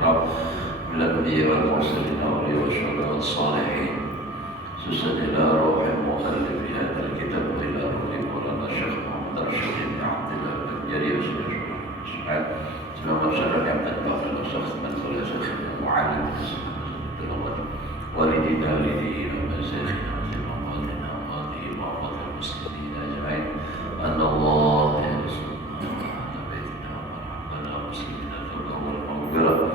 والإكرام من الأنبياء والمرسلين والأولياء والشهداء والصالحين خصوصا إلى روح مؤلف هذا الكتاب وإلى روح مولانا الشيخ محمد رشيد بن عبد الله البنجري وسمعت سلام الشرف يمتد بافل الشخص من كل شيخ معلم والدينا والدينا ومشايخنا وإماماتنا وماضي وأمات المسلمين أجمعين أن الله يرزقنا على بيتنا ومرحبنا مسلمين التوبة والمغفرة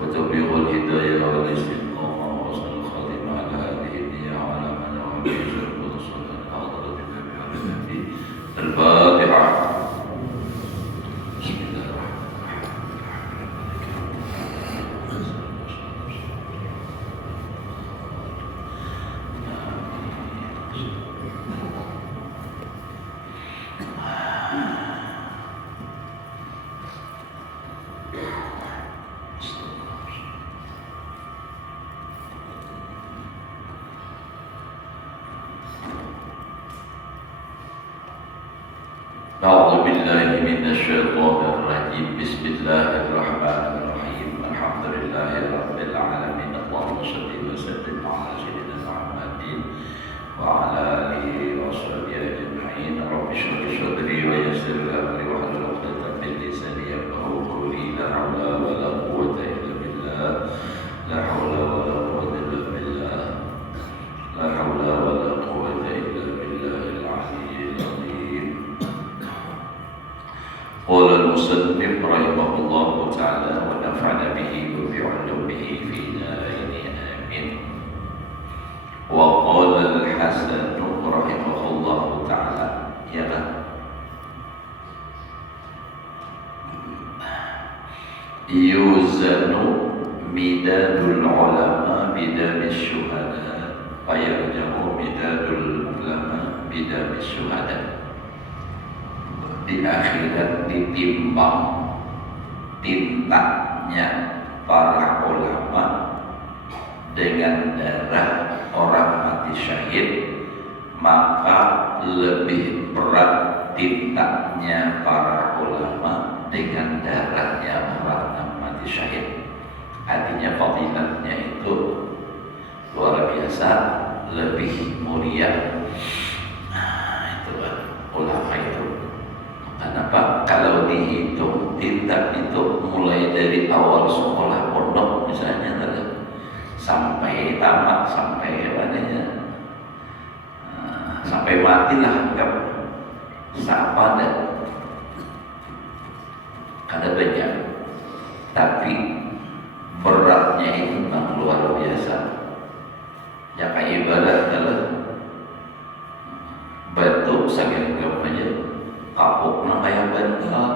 وتوفيق الهداية والاستقامة وحسن الخاتمة على هذه النية وعلى من وعلى بشر ورسول حضرة النبي الفاتحة. أعوذ بالله من الشيطان الرجيم. بسم الله الرحمن الرحيم. الحمد لله رب العالمين. اللهم صل وسلم على سيدنا محمد وعلى آله وصحبه أجمعين. رب اشرح لي صدري ويسر لي أمري واحلل عقدة من لساني يفقهوا قولي. لا حول ولا قوة إلا بالله. لا حول ولا قوة إلا بالله. لا حول ولا قوة إلا بالله العلي العظيم. قال المصنف رحمه الله تعالى ونفعنا به وبعلومه في دارين آمين. وقال الحسن رحمه الله تعالى يوزن مداد العلماء بدم الشهداء ويرجع مداد العلماء بدم الشهداء. Di akhirat ditimbang tintanya para ulama dengan darah orang mati syahid, maka lebih berat tintanya para ulama dengan darahnya orang mati syahid. Artinya fadilatnya itu luar biasa, lebih mulia. Itu ulama itu. Kenapa? Kalau dihitung tinta itu mulai dari awal sekolah pondok misalnya sampai tamat, sampai sampai matilah anggap sahabat ada banyak, tapi beratnya itu memang luar biasa. Ya kayak ibarat adalah batu sakit aja kapuknya kayak bental,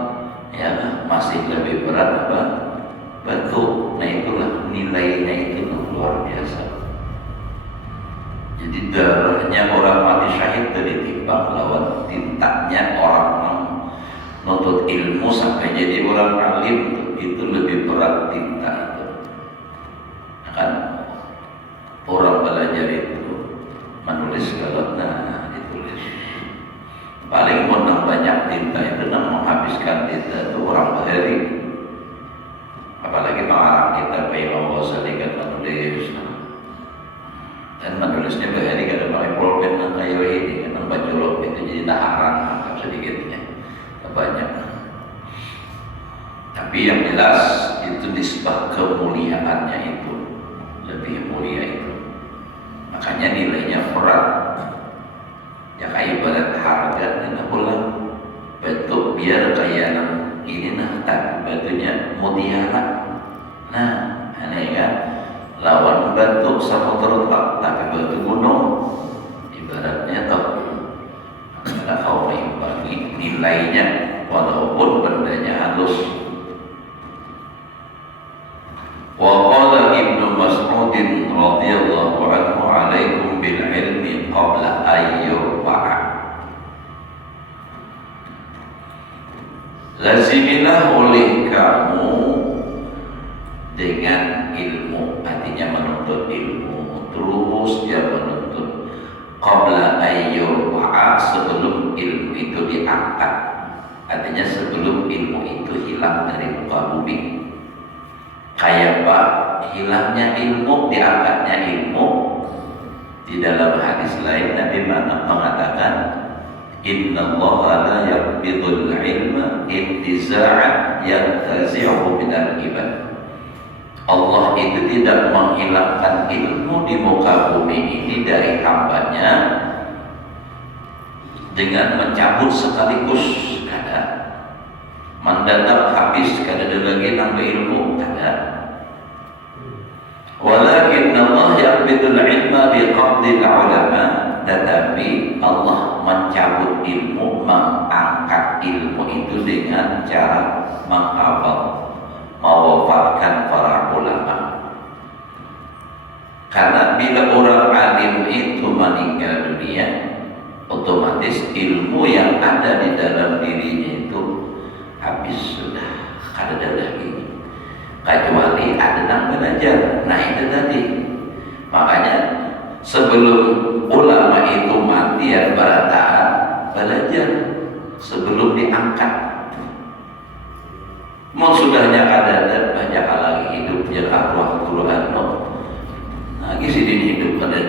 ya masih lebih berat apa? Batu. Nah itulah nilainya itu luar biasa. Jadi darahnya orang mati syahid itu ditimbang lawan tintanya orang menuntut ilmu sampai jadi orang alim, itu lebih berat tinta itu. Kan orang belajar itu menulis kalau ditulis paling menang banyak tinta itu menghabiskan tinta itu orang bahari. Apalagi pengarang kita Pak Imam Ghazali kan menulis, dan menulisnya bahari kadang pakai pulpen kayak ini kan bajulok itu jadi taharan angkat sedikitnya banyak. Tapi yang jelas itu nisbah kemuliaannya itu lebih mulia itu, makanya nilainya berat. Ya kayak ibarat harga dan pulang bentuk biar kayak ini tapi batunya mutiara. Nah, aneh kan? Lawan batu samudra tapi batu gunung ibaratnya toh ada kau imbangi nilainya walaupun bendanya halus. Wa qala Ibnu Mas'ud radhiyallahu anhu alaikum bil ilmi qabla ayyurfa'a. Lazimilah oleh kamu dengan ilmu, artinya menuntut ilmu terus dia menuntut qabla ayyurfa'a, sebelum ilmu itu diangkat. Artinya sebelum ilmu itu hilang dari muka bumi. Kayak apa? Hilangnya ilmu, diangkatnya ilmu. Di dalam hadis lain Nabi mengatakan, Innallaha la yaqbidul ilma intiza'an yantazi'uhu minal ibad. Allah itu tidak menghilangkan ilmu di muka bumi ini dari hambanya dengan mencabut sekaligus. Kada mendadak habis, kada ada lagi nambah ilmu, kada. Walakin Allah yaqbidul ilma biqabdil ulama, tetapi Allah mencabut ilmu, mengangkat ilmu itu dengan cara menghafal, mewafatkan para ulama. Karena bila orang alim itu meninggal dunia, otomatis ilmu yang ada di dalam dirinya itu habis sudah, kada ada lagi. Kecuali ada yang belajar. Nah itu tadi. Makanya sebelum ulama itu mati ya bertahan belajar sebelum diangkat. Mau sudahnya ada banyak hal lagi hidup yang arwah Quran no. Lagi sidin hidup kada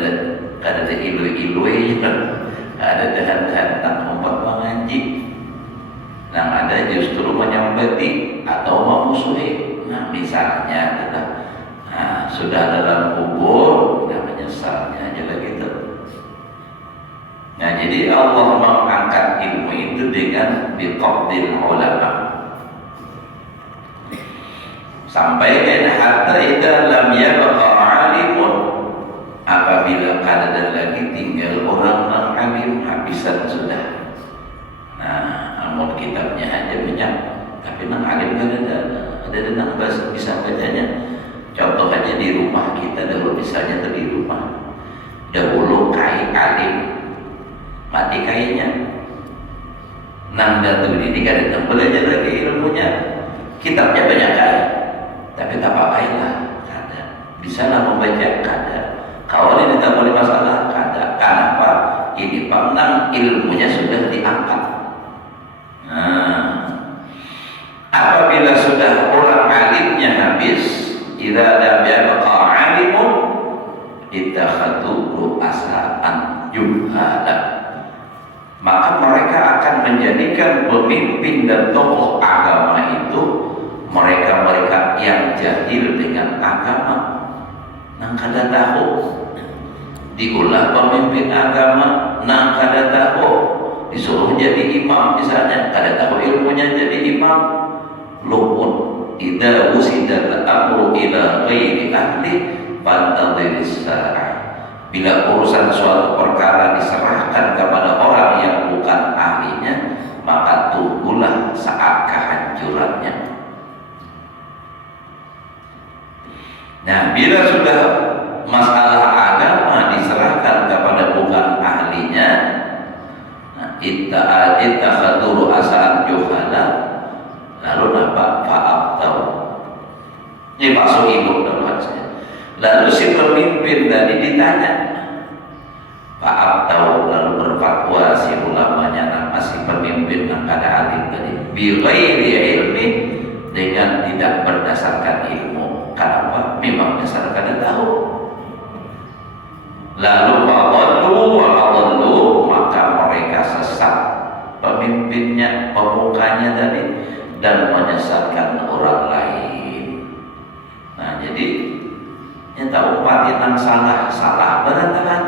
ada ilu-ilu ada dahan-dahan tempat mengaji. Yang ada justru menyambati atau memusuhi. Nah misalnya adalah sudah dalam kubur, nah menyesalnya aja lah gitu. Nah jadi Allah mengangkat ilmu itu dengan biqabdil ulama. Sampai kan hatta idza lam yabqa alimun, apabila kada lagi tinggal orang yang alim, habisan sudah. Nah, amun kitabnya aja banyak, tapi nang alim kada ada nang bisa bacanya. Contoh aja di rumah kita dulu, misalnya di rumah dahulu kai alim mati kainya, nang datu ini kada belajar lagi ilmunya, kitabnya banyak kai. Tapi tak pakailah, kada. Bisa lah membaca, kada. Kalau ini tidak boleh masalah, kada. Kenapa? Ini pandang ilmunya sudah diangkat. Nah, apabila sudah orang alimnya habis, idza lam yabqa alimun ittakhadhu ru'asa'an juhala, maka mereka akan menjadikan pemimpin dan tokoh agama itu mereka-mereka yang jahil dengan agama, nang kada tahu. Diulah pemimpin agama, nang kada tahu. Disuruh jadi imam misalnya, kada tahu ilmunya jadi imam, luput. Idza usidal amru ila ghairi ahli fantadhiris sa'ah. Bila urusan suatu perkara diserahkan kepada orang yang bukan ahlinya, maka tunggulah saat kehancurannya. Nah, bila sudah masalah agama diserahkan kepada bukan ahlinya, ittakhadhu ru'asa'an juhala, lalu nampak fa'abtaw. Ini masuk hidup dalam saya. Lalu si pemimpin tadi ditanya, fa'abtaw, lalu berfatwa si ulamanya, nama si pemimpin yang kada alim tadi, bi ghairi ilmi, dengan tidak berdasarkan ilmu. Kenapa? Memang dasar kada tahu. Lalu fadallu, maka mereka sesat, pemimpinnya, pemukanya tadi, dan menyesatkan orang lain. Nah jadi yang tahu pati nang salah berantakan.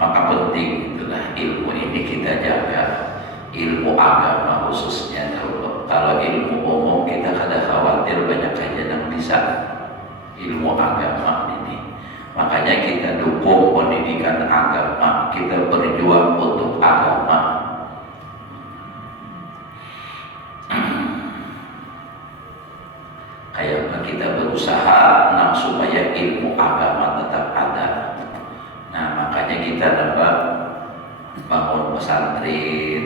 Maka penting itulah ilmu ini kita jaga, ilmu agama khususnya. Kalau ilmu umum kita kada khawatir, banyak aja yang bisa. Ilmu agama ini, makanya kita dukung pendidikan agama, kita berjuang untuk agama. Kayak kita berusaha supaya ilmu agama tetap ada. Nah makanya kita dapat bangun pesantren.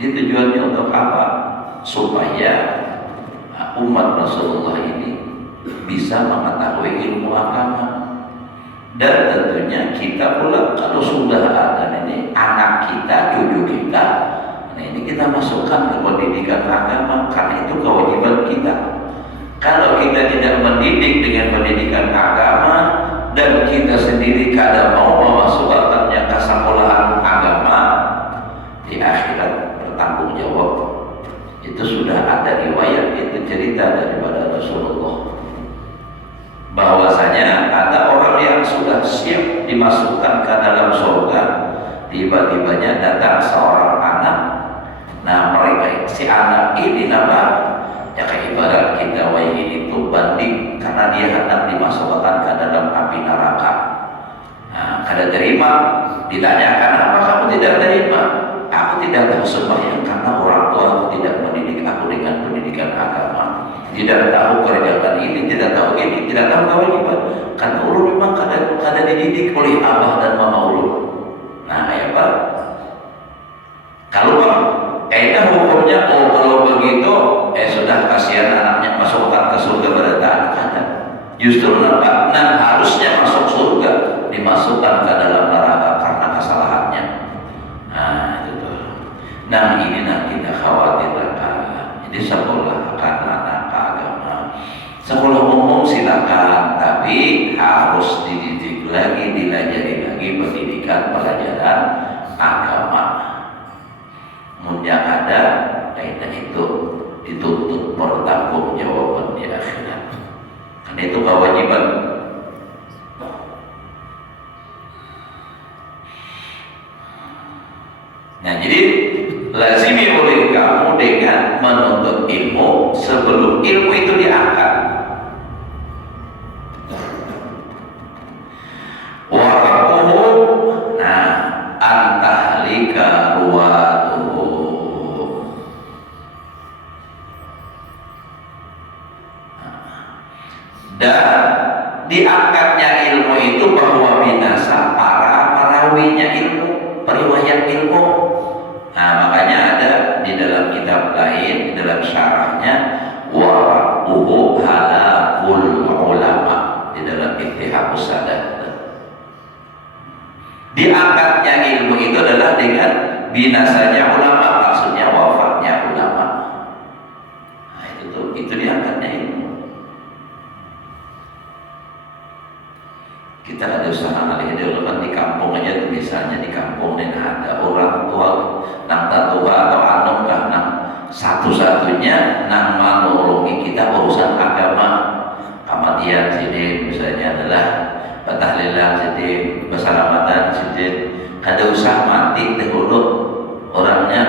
Ini tujuannya untuk apa? Supaya umat Rasulullah ini bisa mengetahui ilmu agama. Dan tentunya kita pula kalau sudah ada ini anak kita, cucu kita, Nah, ini kita masukkan ke pendidikan agama karena itu kewajiban kita. Kalau kita tidak mendidik dengan pendidikan agama dan kita sendiri kadang mau memasukkannya ke sekolahan agama, di akhirat bertanggung jawab. Itu sudah ada riwayat, itu cerita daripada Rasulullah, bahwasanya ada orang yang sudah siap dimasukkan ke dalam surga, tiba-tibanya datang seorang anak. Nah, mereka si anak ini nama ya kayak ibarat kita ini itu banding karena dia hendak dimasukkan ke dalam api neraka. Nah, kada terima, ditanyakan apa kamu tidak terima? Aku tidak tahu sembahyang karena orang tua aku tidak mendidik aku dengan pendidikan agama. Tidak tahu kerjaan ini, tidak tahu ini, tidak tahu kewajiban. Karena ulun memang kada dididik oleh abah dan mama ulun. Nah, ya Pak. Kalau Pak, kayaknya hukumnya kalau begitu, sudah kasihan anaknya masukkan ke surga berantakan. Ada. Justru nampak, nah harusnya masuk surga, dimasukkan ke dalam neraka karena kesalahannya. Nah, itu tuh. Nah, ini kita khawatirkan. Jadi sekolah akan anak agama. Sekolah umum silakan, tapi harus dididik lagi, dilajari lagi pendidikan pelajaran agama. Yang ada kaitan itu dituntut pertanggungjawaban di akhirat. Karena itu kewajiban. Nah, jadi lazimi oleh kamu dengan menuntut ilmu sebelum ilmu itu diangkat. Warakuhu, nah, antahlika ruwatuhu. Dan diangkatnya ilmu itu bahwa binasa para perawinya ilmu, periwayat ilmu. Nah, makanya ada di dalam kitab lain, di dalam syarahnya waraquhu halakul ulama, di dalam Ittihadus Sadat. Diangkatnya ilmu itu adalah dengan binasanya ulama, maksudnya wafatnya ulama. Nah, itu diangkatnya ilmu. Kita ada usaha alih dulu kan di kampung aja tuh, misalnya di kampung dan ada orang tua nang tatua atau anom kah nang satu-satunya nang menolongi kita urusan agama, kematian sidin misalnya adalah batahlilan sidin, keselamatan sidin, kada usah mati dahulu orangnya,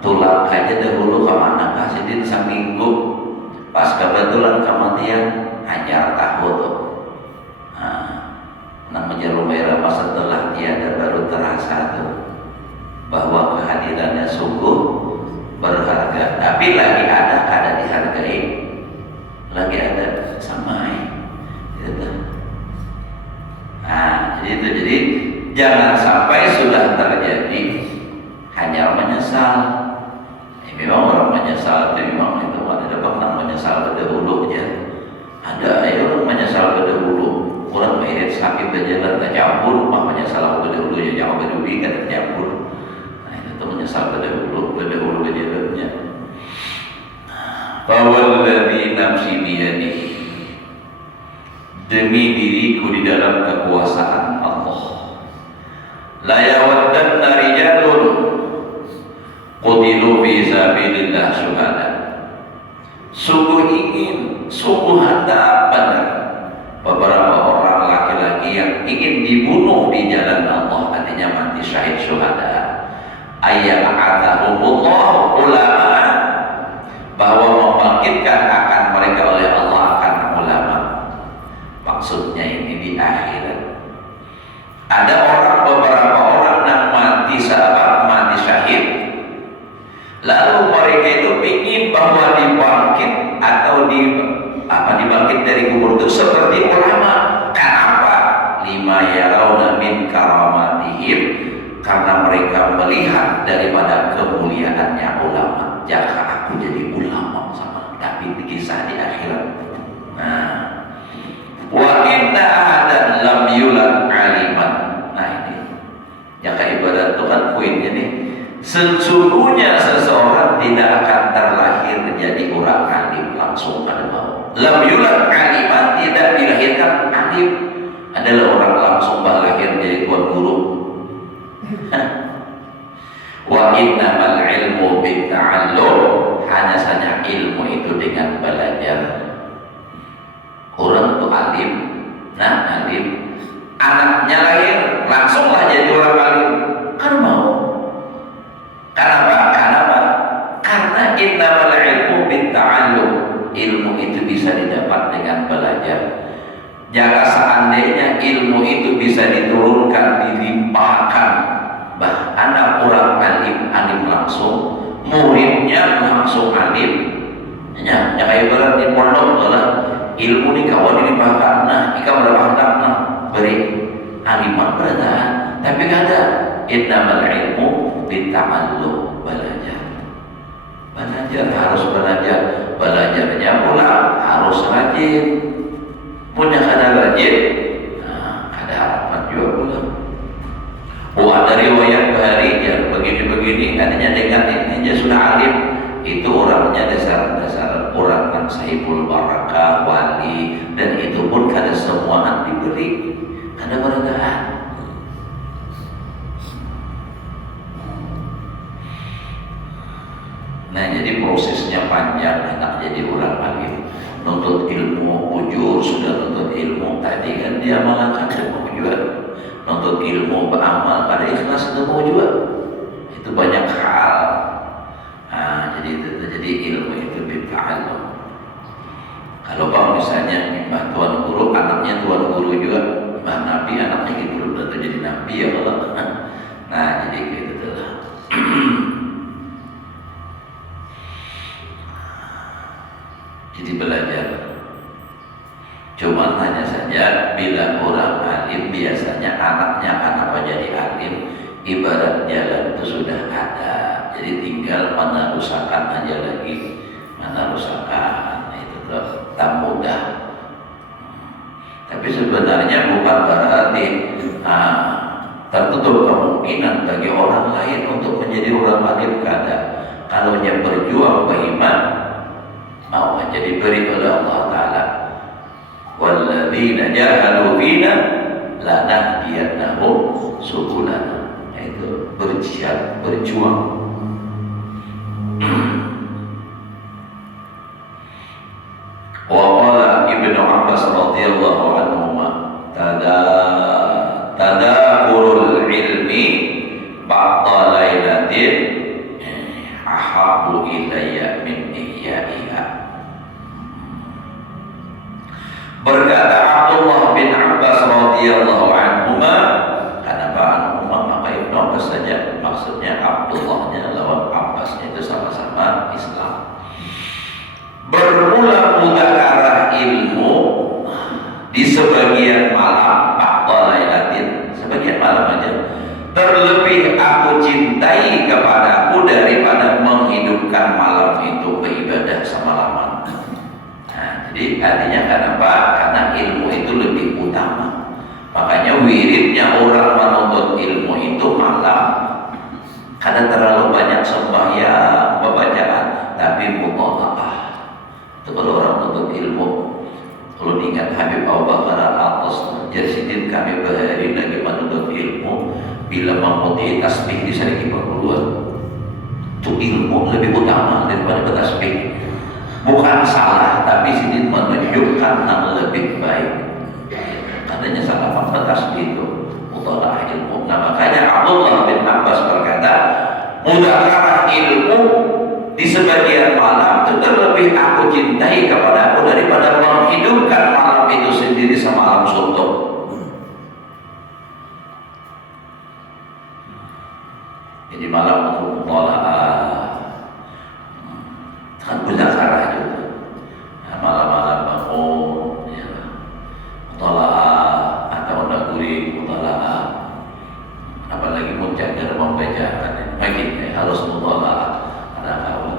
tulak aja dahulu kemana kah sidin seminggu pas kebetulan kematian hajar tahu tuh. Namanya Rumairah setelah tiada baru terasa tuh bahwa kehadirannya sungguh berharga. Tapi lagi ada kada dihargai, lagi ada samai gitu. Nah, jadi jangan sampai sudah terjadi hanya menyesal. Memang orang menyesal itu memang itu ada pernah menyesal berdahulu aja. Ada orang menyesal berdahulu. Orang melihat sakit berjalan tak campur, makanya salah berdahulu ya jangan berduri kan tercampur. Nah, itu menyesal berdahulu berjalannya. Fawalladzi nafsi biyadihi, demi diriku di dalam kekuasaan Allah, la yawaddanna rijalun qutilu fi sabilillah syuhada. Sungguh ingin, sungguh hendak benar beberapa orang laki-laki yang ingin dibunuh di jalan Allah, artinya mati syahid syuhada, ayat atahumullah ulama, bahwa membangkitkan akan mereka oleh Allah akan ulama. Maksudnya ini di akhirat ada beberapa orang yang mati sahabat, mati syahid, lalu mereka itu ingin bahwa dibangkit atau dibangkit dari kubur itu seperti ulama. Kenapa? Lima yarawna min karamatihim, karena mereka melihat daripada kemuliaannya ulama. Jika aku jadi ulama sama, tapi kisah di akhirat. Nah, wa inna ahadan lam yulad aliman. Nah, ini jaka ibadat itu kan poinnya nih. Sesungguhnya seseorang tidak akan terlahir menjadi orang alim langsung pada mau. Lam yulad aliman, tidak dilahirkan alim adalah orang langsung lahir jadi tuan guru. Wa innamal ilmu bitta'allum, hanya saja ilmu itu dengan belajar. Orang itu alim, alim, anaknya lahir langsunglah jadi orang alim, kan mau. Kenapa? Karena innamal ilmu bitta'allum, ilmu itu bisa didapat dengan belajar. Jika seandainya ilmu itu bisa diturunkan, dilimpahkan, anak orang alim langsung, muridnya langsung alim, ya kayak berat di pondok lah, ilmu ni kawan dilimpahkan, ika berapa hendak beri aliman berada, tapi kada innamal ilmu bitta'allum, belajar harus belajarnya pula harus rajin. Punya kada rajin, ada harapan juga pula. Ada riwayat bahari begini-begini, katanya dengan ini dia sudah alim, itu orangnya dasar orang yang sahibul barakah, wali, dan itu pun kada semua diberi, kada beradahan. Nah, jadi prosesnya panjang enak jadi orang alim. Nuntut ilmu, ujur sudah nuntut ilmu, tadi kan dia malah kada mau juga. Nuntut ilmu, beramal, kada ikhlas kada mau juga. Itu banyak hal. Jadi ilmu itu bitta'allum. Kalau bang misalnya mbah tuan guru, anaknya tuan guru juga, mbah nabi anaknya gitu udah jadi nabi ya Allah. Nah, jadi gitu lah. Jadi belajar. Cuma hanya saja bila orang alim biasanya anaknya kenapa jadi alim, ibarat jalan itu sudah ada, jadi tinggal meneruskan aja lagi, meneruskan itu tak mudah. Tapi sebenarnya bukan berarti tertutup kemungkinan bagi orang lain untuk menjadi orang alim, kada. Kalau dia berjuang beriman, mau aja diberi oleh Allah Ta'ala. Walladzina jahadu fina lanahdiyannahum subulana. Itu berjihad, berjuang. Wa qala Ibnu Abbas radhiyallahu anhuma tadakurul ilmi ba'da lailatin ahabbu ilayya min ihya'iha. Berkata Abdullah bin Abbas radhiyallahu anhuma, kenapa anhuma maka Ibnu Abbas saja, maksudnya Abdullahnya lawan Abbasnya itu sama-sama Islam. Bermula mudzakarah ilmu di sebagian malam, ba'da lailatin, sebagian malam aja. Terlebih aku cintai kepadaku daripada menghidupkan malam itu beribadah semalaman. Jadi artinya kenapa? Karena ilmu itu lebih utama. Makanya wiridnya orang menuntut ilmu itu malam. Karena terlalu banyak sembahyang, pembacaan, tapi muthala'ah. Itu kalau orang menuntut ilmu. Kalau diingat Habib Abu Bakar Al-Atas, jadi kami berhari lagi menuntut ilmu. Bila memutih tasbih di sedikit perpuluhan, itu ilmu lebih utama daripada bertasbih. Bukan salah, tapi sini menunjukkan yang lebih baik. Katanya salah tasbih itu muthala'ah ilmu. Nah, makanya Abdullah bin Abbas berkata, mudzakarah ilmu di sebagian malam itu terlebih aku cintai kepadaku daripada menghidupkan malam itu sendiri semalam suntuk. Jadi malam untuk muthala'ah kan mudzakarah juga. Nah, malam-malam bangun ya, muthala'ah atau naguri muthala'ah, apalagi muncadir membacakan makin harus muthala'ah ada kawan.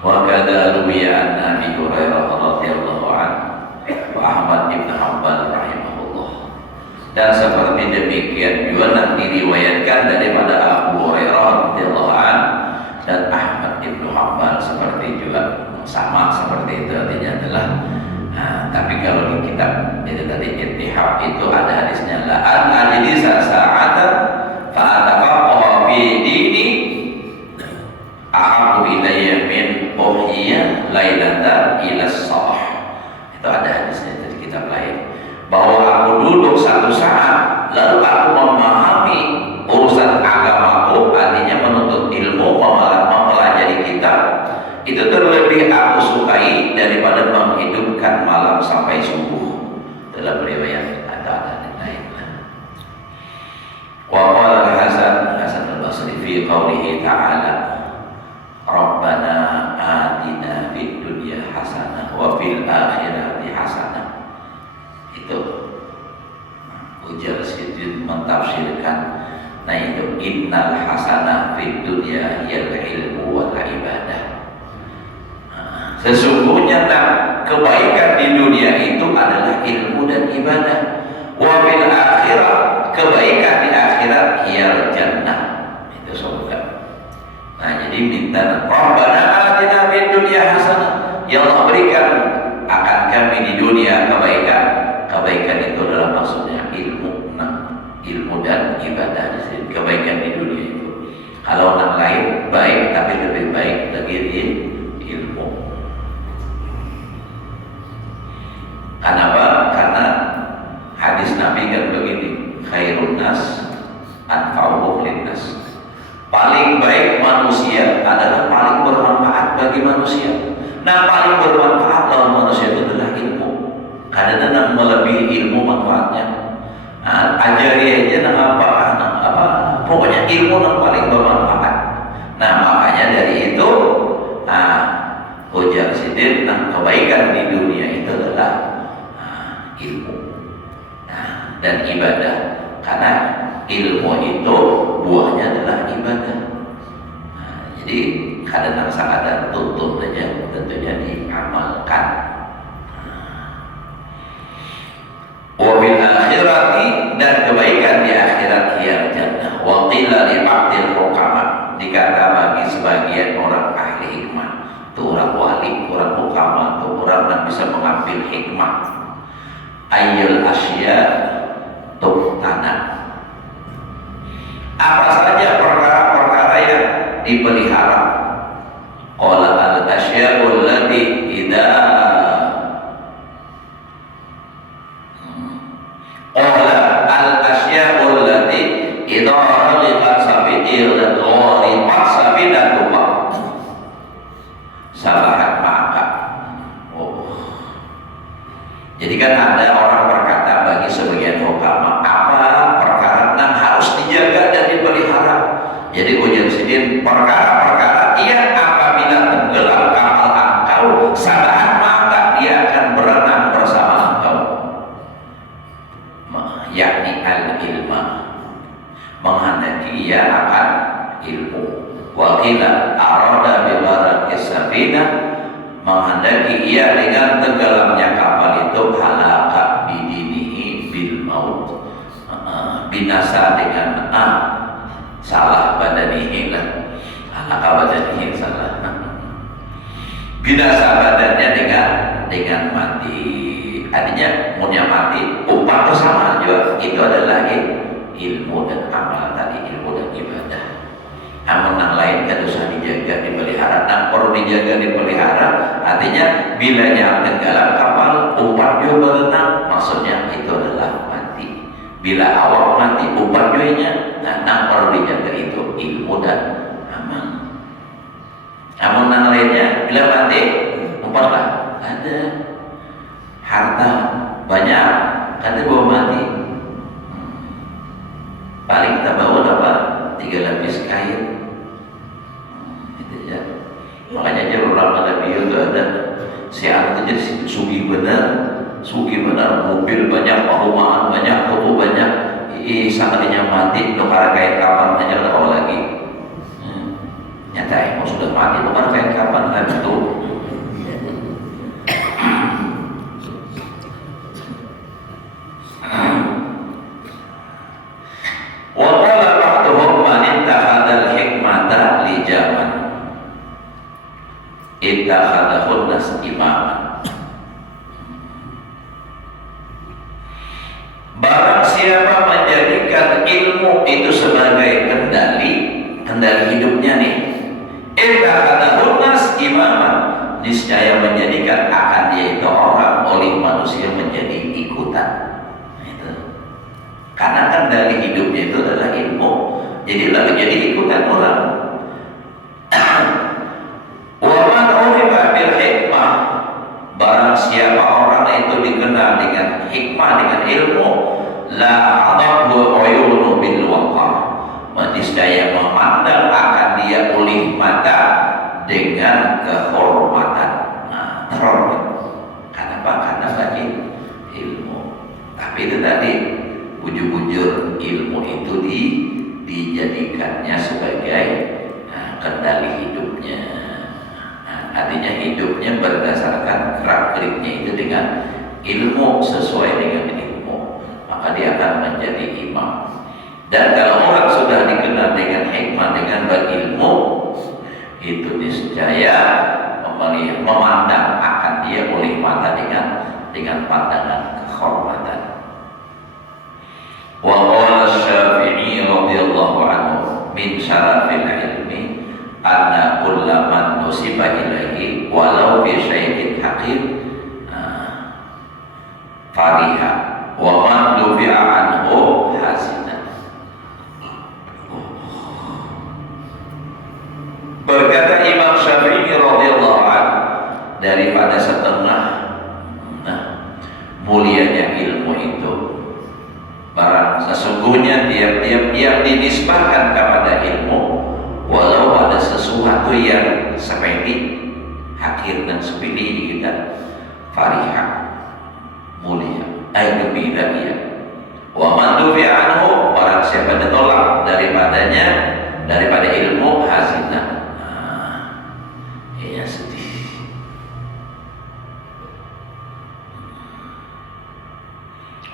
Wa kadza ruwiya an Abi Hurairah radhiyallahu anhu wa Ahmad bin Hanbal rahimahullah. Dan seperti demikian juga nanti diriwayatkan daripada Abu an ajlisa sa'atan fa atafaqaha fi dini ahabbu ilayya min uhiyya lailatan ila sabah. Itu ada hadisnya dari kitab lain, bahwa aku duduk satu saat lalu aku memahami urusan agamaku, artinya menuntut ilmu, mempelajari kitab, itu terlebih aku sukai daripada menghidupkan malam sampai subuh. Dalam riwayat ada lain. Wa qala Hasan al-Basri fi qoulihi ta'ala Rabbana atina fid dunya hasanah wa fil akhirati hasanah. Itu Ujar Sidin mentafsirkan, nah itu innal hasanah fid dunya hiyal ilmu wal ibadah. Sesungguhnya kebaikan di dunia itu adalah ilmu dan ibadah. Wa fil akhirah, kebaikan di akhirat hiyal jannah, itu surga. Nah, jadi minta Rabbana atina fid dunya hasanah, ya Allah berikan akan kami di dunia kebaikan. Kebaikan itu adalah maksudnya ilmu, ilmu dan ibadah di sini. Kebaikan di dunia itu. Kalau orang lain baik, tapi lebih baik lagi di ilmu. Kenapa? Karena hadis Nabi kan begini, khairun nas anfa'uhum linnas. Paling baik manusia adalah paling bermanfaat bagi manusia. Nah, paling bermanfaat dalam manusia itu adalah ilmu. Kadang-kadang melebihi ilmu manfaatnya. Nah, ajari aja apa, pokoknya ilmu yang paling bermanfaat. Nah, makanya dari itu, Ujar Sidin, kebaikan di dunia itu adalah ilmu dan ibadah. Karena ilmu itu buahnya adalah ibadah. Jadi kadang-kadang sangat ada tuntut saja, tentunya diamalkan. Wa bil akhirati, dan kebaikan di akhirat ya jannah. Wa qila li ba'dil hukama, dikata bagi sebagian orang ahli hikmah, itu orang wali, orang hukama, itu orang yang bisa mengambil hikmah. Ayyul asya tuhtana, apa saja perkara-perkara yang dipelihara. Qala al-asya'ul lati idza raghibat sabidil gharibat sabidatuha sabahat maka. Jadi kan ada orang berkata bagi sebagian hukama, apa perkara yang harus dijaga dan dipelihara. Jadi Ujar Sidin, perkara-perkara yang apabila tenggelam kapal engkau, sabahat maka dia akan berenang bersama engkau, yakni al-ilma, menghendaki ia akan ilmu. Wakila arada bibarakis safinah, menghendaki ia dengan tenggelamnya kapal itu halaka bidinihi bil maut, binasa dengan salah badanihi lah, halaka badanihi salah, binasa badannya dengan mati. Artinya punya mati, upah bersama juga. Itu adalah ilmu dan amal tadi, ilmu dan ibadah. Amal yang lain kan usah dijaga, dipelihara. Nah, perlu dijaga, dipelihara. Artinya bila yang tenggelam kapal, umpat juga berenang. Maksudnya itu adalah mati. Bila awak mati, umpat juga. Nah, perlu dijaga itu ilmu dan amal. Amal yang lainnya bila mati, umpatlah. Ada harta banyak, ada bawa mati. Paling kita bawa apa? 3 lapis kain. Itu ya. Makanya aja ulama Nabi itu ada si anak itu jadi sugi benar, mobil banyak, perumahan banyak, toko banyak. Sangatnya mati, nukar kain kapan aja udah bawa lagi. Nyata mau sudah mati, nukar kain kapan kan itu. Waqala ba'duhum man ittakhadha al-hikmata li jaman ittakhadhahu nas imaman. Barang siapa ilmu itu sebagai kendali hidupnya nih. Ittakhadhahu nas imaman, niscaya menjadikan akan dia itu orang oleh manusia menjadi ikutan. Itu. Karena kendali hidupnya itu adalah ilmu, jadi lalu jadi ikutan orang. Wa man urifa bil hikmah, barang siapa orang itu dikenal dengan hikmah, dengan ilmu, la adahu uyunu bil waqar, niscaya memandang akan dia oleh mata dengan kehormatan. Nah, terhormat. Kenapa? Karena bagi ilmu. Tapi itu tadi bujur-bujur ilmu itu dijadikannya sebagai kendali hidupnya. Artinya hidupnya berdasarkan gerak-geriknya itu dengan ilmu, sesuai dengan ilmu, maka dia akan menjadi imam. Dan kalau orang sudah dikenal dengan hikmah, dengan berilmu, itu niscaya memandang akan dia oleh mata dengan pandangan kehormatan. Wa qala Syafi'i radhiyallahu anhu min syarafil ilmi anna kulla man nusiba ilaihi walau fi syai'in haqir fariha wa man dufi'a anhu hasina. Berkata Imam Syafi'i radhiyallahu anhu, daripada setengah mulianya ilmu itu, barang sesungguhnya tiap-tiap yang dinisbahkan kepada ilmu, walau ada sesuatu yang sepele, hakir dan sepele kita, fariha, mulia, gembira dia. Wa man dufi'a anhu, barang siapa ditolak daripada ilmu, hazinah, ia sedih.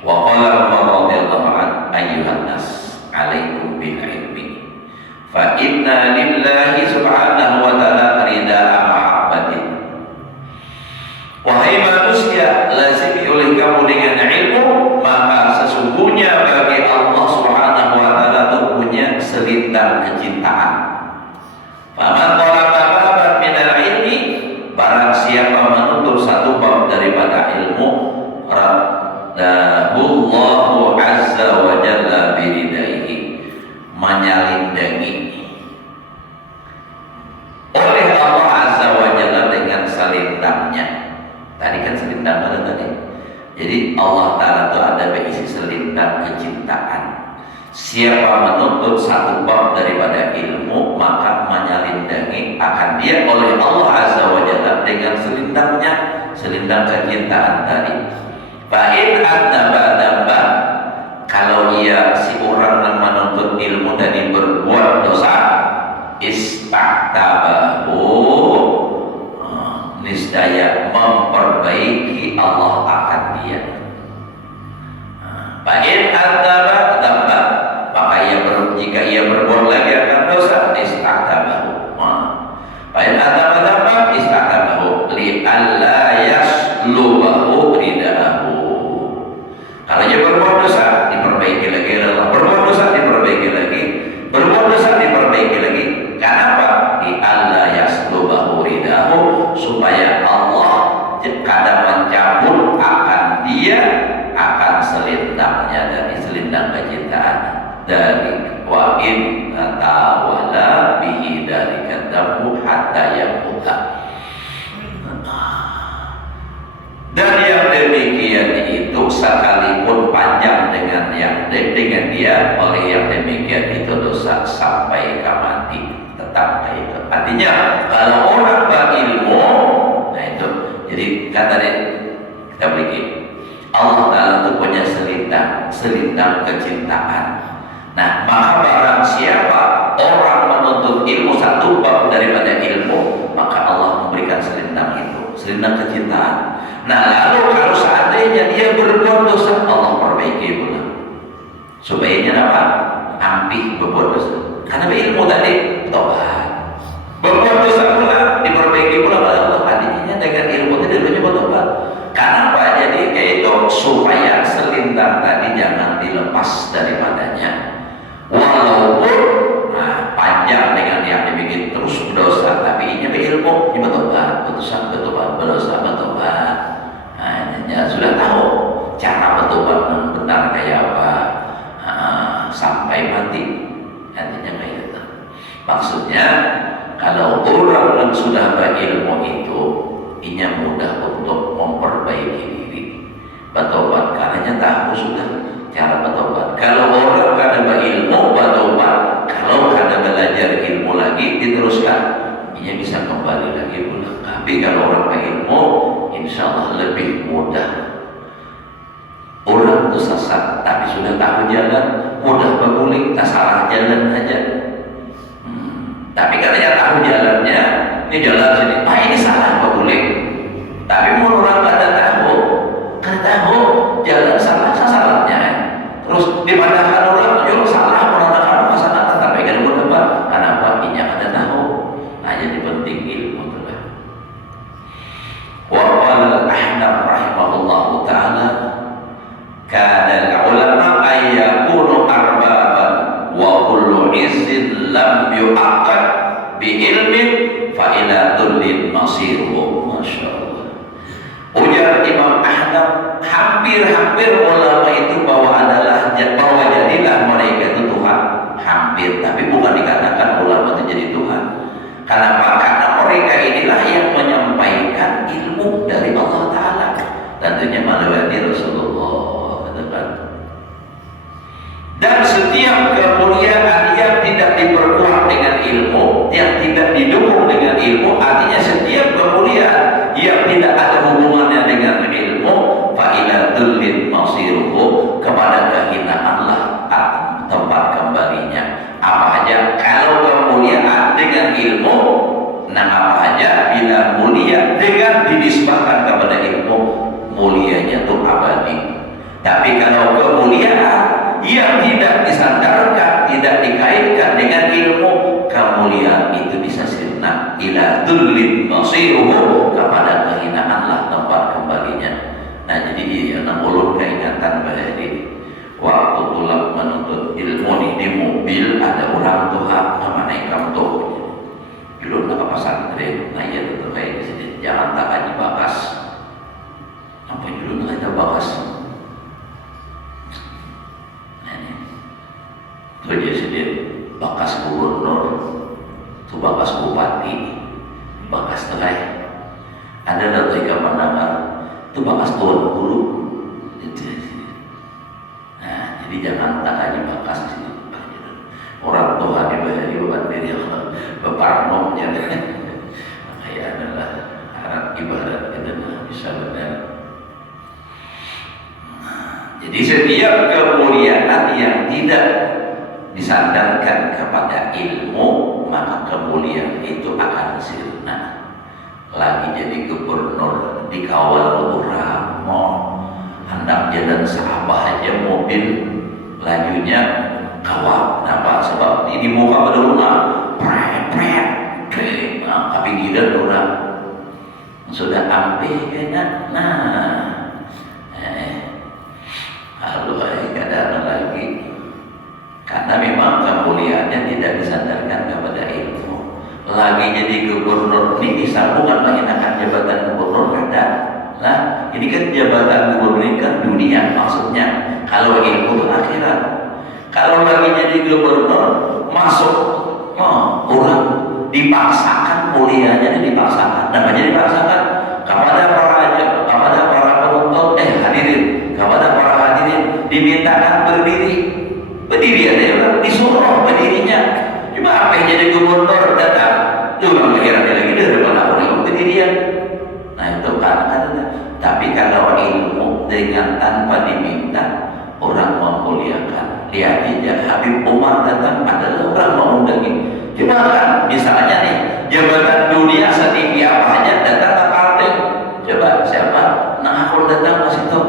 Wa qala Umar radhiyallahu anhu, ayyuhan nas, alaikum bil ilmi, fa inna lillahi subhanahu wa ta'ala rida'a mahabbatin. Wahai manusia, lazimi oleh kamu dengan ilmu, maka sesungguhnya bagi Allah subhanahu wa ta'ala itu punya selintang kecintaan. Faman talaba baban minal ilmi, barang siapa menuntut satu bab daripada ilmu, radahullahu azza wa jalla biridaihi, menyalindangi oleh Allah azza wa jalla dengan selintangnya. Tadi kan selintang mana tadi? Jadi Allah Ta'ala itu ada berisi selintang kecintaan. Siapa menuntut satu bab daripada ilmu, maka menyalindangi akan dia oleh Allah azza wa jalla dengan selintangnya, selintang kecintaan tadi. Fa'in adnaba damba, kalau ia si orang yang menuntut ilmu tadi berbuat dosa, istaktabahu, niscaya memperbaiki Allah akan dia. Fa'in adnaba damba, maka jika ia berbuat lagi akan dosa, istaktabahu. Fa'in adnaba damba istaktabahu li alla yaslubahu ridaahu. Kalau dia berbuat dosa, diperbaiki lagi Allah. Berbuat dosa, diperbaiki lagi. Berbuat dosa, diperbaiki lagi. Kenapa? Di alla yaslubahu ridahu, supaya Allah kadang mencabut akan dia, akan selintangnya dari selintang kecintaan, dari wa in tawala bihi dari katamu hatta yamuta. Dan yang demikian itu sekalipun panjang dengan dia, oleh yang demikian itu dosa sampai ke mati, tetap itu. Artinya kalau orang berilmu, nah itu. Jadi kata kita beri Allah Ta'ala itu punya selintang kecintaan. Nah, maka barang siapa orang menuntut ilmu satu bab daripada ilmu, maka Allah memberikan selintang itu, selintang kecintaan. Nah, lalu kalau seandainya dia berbuat dosa, Allah perbaiki pula, supaya dia dapat ampih berbuat dosa. Karena ilmu tadi tobat, berbuat dosa pula diperbaiki pula oleh Allah. Artinya dengan ilmu tadi dia bertobat. Kenapa? Jadi kayak itu supaya selintang tadi jangan dilepas daripadanya. Maksudnya kalau orang yang sudah berilmu itu inya mudah untuk memperbaiki diri, bertobat karena tahu sudah cara bertobat. Kalau orang kada berilmu bertobat, kalau kada belajar ilmu lagi diteruskan, inya bisa kembali lagi pulang. Tapi kalau orang berilmu, insya Allah lebih mudah. Orang itu sesat, tapi sudah tahu jalan, mudah berguling, tak salah jalan aja. Tapi katanya tahu jalannya, ini jalan sini, ini salah berguling. Tapi menurut orang kada tahu jalan salahnya. Terus dipandangkan orang, jual salah, orang tahu kesana, tapi kada mau dapat. Kenapa? Inya kada tahu. Nah, jadi penting ilmu itu. Wa qala al-Ahnaf rahimahullahu ta'ala, kana al-ulama ayyakunu arbaban wa kullu izzin lam yu'aqqad bi ilmin fa ila dhullin masiruhu. Masya Allah. Ujar Imam Ahnaf, hampir-hampir ulama itu bahwa jadilah mereka itu Tuhan. Hampir, tapi bukan dikatakan ulama itu jadi Tuhan. Kenapa? Karena mereka inilah yang menyampaikan ilmu dari Allah Ta'ala, tentunya melalui Rasulullah. Dan setiap kemuliaan yang tidak diperkuat dengan ilmu, yang tidak didukung dengan ilmu, artinya setiap kemuliaan yang tidak ada hubungannya dengan ilmu, fa ila dhullin masiruhu, kepada kehinaan tempat kembalinya. Apa aja kalau kemuliaan dengan ilmu, nah apa aja bila mulia dengan dinisbahkan kepada ilmu, mulianya itu abadi. Tapi kalau kemuliaan yang tidak disandarkan, tidak dikaitkan dengan ilmu, kemuliaan itu bisa sirna. Ila dhullin masiruhu, kepada kehinaanlah tempat kembalinya. Nah jadi dia ulun keingatan bahari waktu tulak menuntut ilmu di mobil, ada orang Tuhan namanya kamu tuh ilmu nak pesantren. Nah iya tentu kayak di sini jangan tak haji bakas. Apa ilmu nak ada bakas? Itu dia sendiri bakas gubernur, itu bakas bupati, bakas terai. Ada dari kemenangan, itu bakas tuan guru. Nah, jadi jangan tak aja bakas di sini. Orang tua dibayar beban diri beparnom jadi. Kayak adalah harap ibarat kita bisa benar. Jadi setiap kemuliaan yang tidak disandarkan kepada ilmu, maka kemuliaan itu akan sirna. Lagi jadi gubernur dikawal orang, mau hendak jalan sahabat aja mobil lajunya kawal. Kenapa? Sebab ini muka berdua pret, tapi gidan orang sudah ambil kena. Lalu ada lagi. Karena memang kemuliaannya tidak disandarkan kepada ilmu. Lagi jadi gubernur ini bisa bukan mengenakan jabatan gubernur kada. Nah, ini kan jabatan gubernur ini kan dunia maksudnya. Kalau ilmu itu akhirat. Kalau lagi jadi gubernur masuk orang dipaksakan mulianya, dipaksakan. Namanya dipaksakan kepada para penuntut hadirin, kepada para hadirin dimintakan berdiri ada orang disuruh berdirinya. Cuma apa yang jadi gubernur datang cuma mengira lagi daripada orang berdirian. Nah itu kan. Tapi kalau ilmu dengan tanpa diminta, orang memuliakan. Lihat aja Habib Umar datang adalah orang mengundangi. Cuma kan misalnya nih jabatan dunia setinggi apa aja datang ke partai. Coba siapa? Nah aku datang ke situ.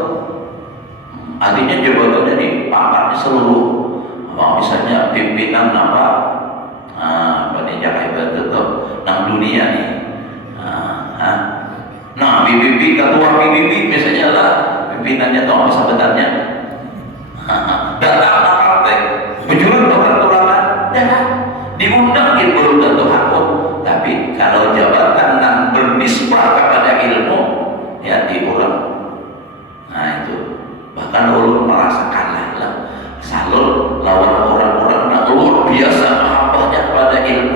Artinya jabatannya di pangkatnya seluruh. Misalnya pimpinan penegak hebat itu nang dunia nih. Nah PBB, ketua PBB misalnya lah pimpinannya atau sebenarnya datang partai berjuang peraturan dan diundang belum tentu hakun. Tapi kalau jabatan yang bernisbah kepada ilmu ya diulang. Nah itu bahkan ulun merasakan lah salur lawan orang-orang yang luar biasa mahabbahnya pada ilmu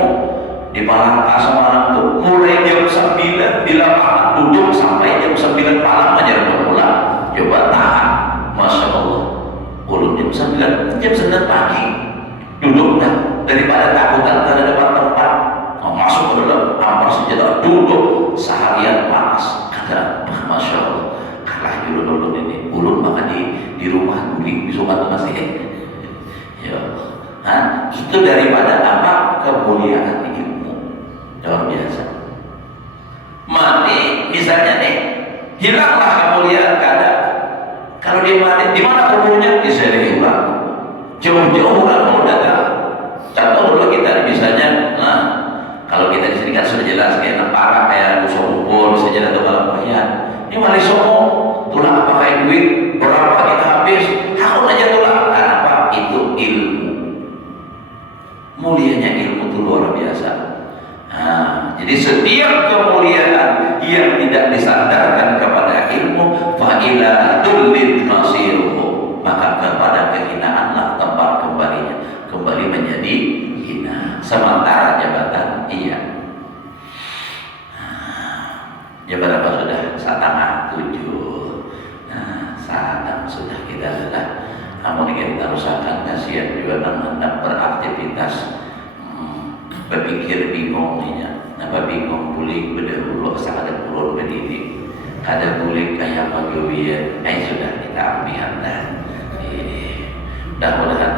duduk seharian panas. Kata Masya Allah, kalah ulun ini. Ulun makan di rumah di Sumatera masih. Ya, itu daripada apa? Kemuliaan ilmu. Luar biasa. Mati misalnya nih, hilanglah kemuliaan kadang. Kalau dia mati, di mana kuburnya? Di sini ulang. Jauh-jauh ulang mau datang. Contoh dulu kita misalnya, kalau kita di sini kan sudah jelas kayak parah kayak busuk rumput, bisa jadi atau kalau bayar. Ini malah somo, tulang apa kayak duit, berapa kita habis, aku aja tulang. Kenapa? Itu ilmu. Mulianya ilmu itu luar biasa. Jadi setiap kemuliaan yang tidak disandarkan kepada ilmu, fa'ilatul lid masiruhu, maka kepada kehinaanlah tempat kembalinya, kembali menjadi hina. Sementara jabatan iya. Ya berapa sudah? 6:30. Saat sudah kita lelah. Namun kita usahakan kasihan juga hendak beraktivitas. Berpikir bingung ya. Napa bingung bulik berdahulu sangat turun berdiri. Ada bulik kayak pagawian. Sudah kita ambil dah. Mudah-mudahan